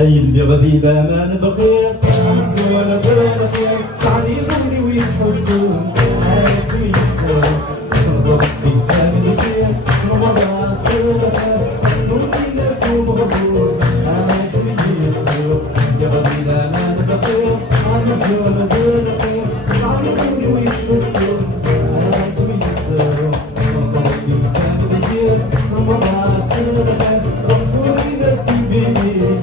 هاي اللي غادي بامان بخير عمسونا بلا خير تعالي ضمني ويتحسون هاي كويسة نضرب في سامي الخير رمضان سير خذوني الناس وبغضون هاي كويسة يا غادي بامان بخير عمسونا بلا خير تعالي ضمني ويتحسون هاي كويسة نضرب في سامي الخير رمضان سير خذوني الناس بيني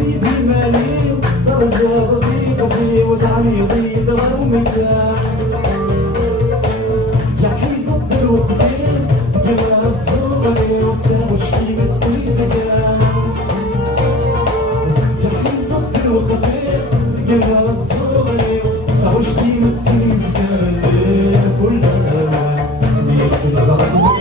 حبيبي مالي درجة ضيقتي وتعليقي دار ومكان يا حيصب بالوقتين قلنا الصغري وتساوش كيما تسوي سكان يا حيصب بالوقتين قلنا الصغري وتساوش كيما تسوي سكان كل الأوان سميت بالزرع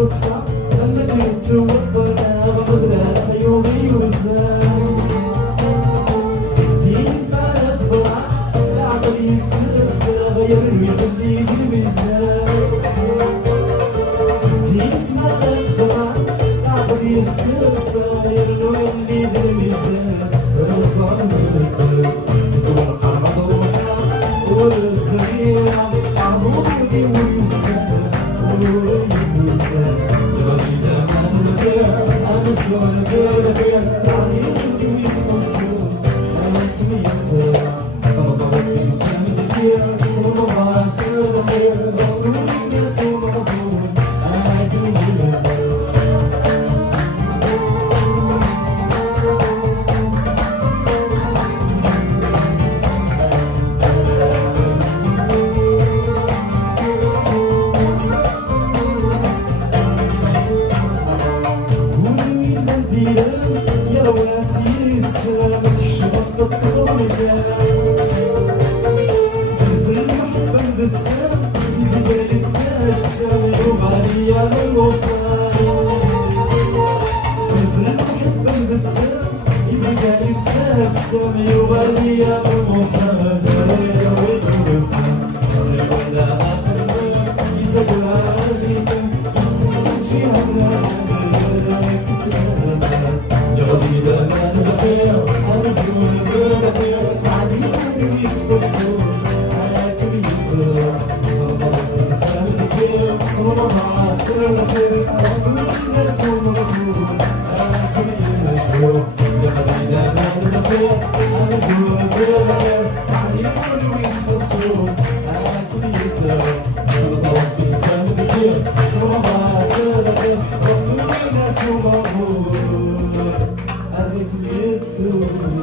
وقفة لما كنت وطنا بغداد خيومي وزان زين فارت صراع العقل يتسفر غير ويخلي الميزان زين سمعت صراع العقل يتسفر غير ويخلي الميزان رزان بالقلب سكون قرب روحها والزريعة عمودي ويسان I'm good again. يا رواسي السلامة تشرب الطريقة في المحبة بالسلام يزيد يتسلسل يغالي على الوفاء في المحبة بالسلام يزيد يتسلسل يغالي على الوفاء ولا آخر يتقوى السجي يا غادي بامان بخير عمسون بلا خير عليكم يتبسم على كريسة رمضان سام الخير رمضان سام الخير رمضان الناس ومغفور على كريسة يا غادي بامان بخير عمسون بلا خير عليكم يتبسم على كريسة رمضان سام الخير رمضان سام الخير رمضان الناس ومغفور avec les tours.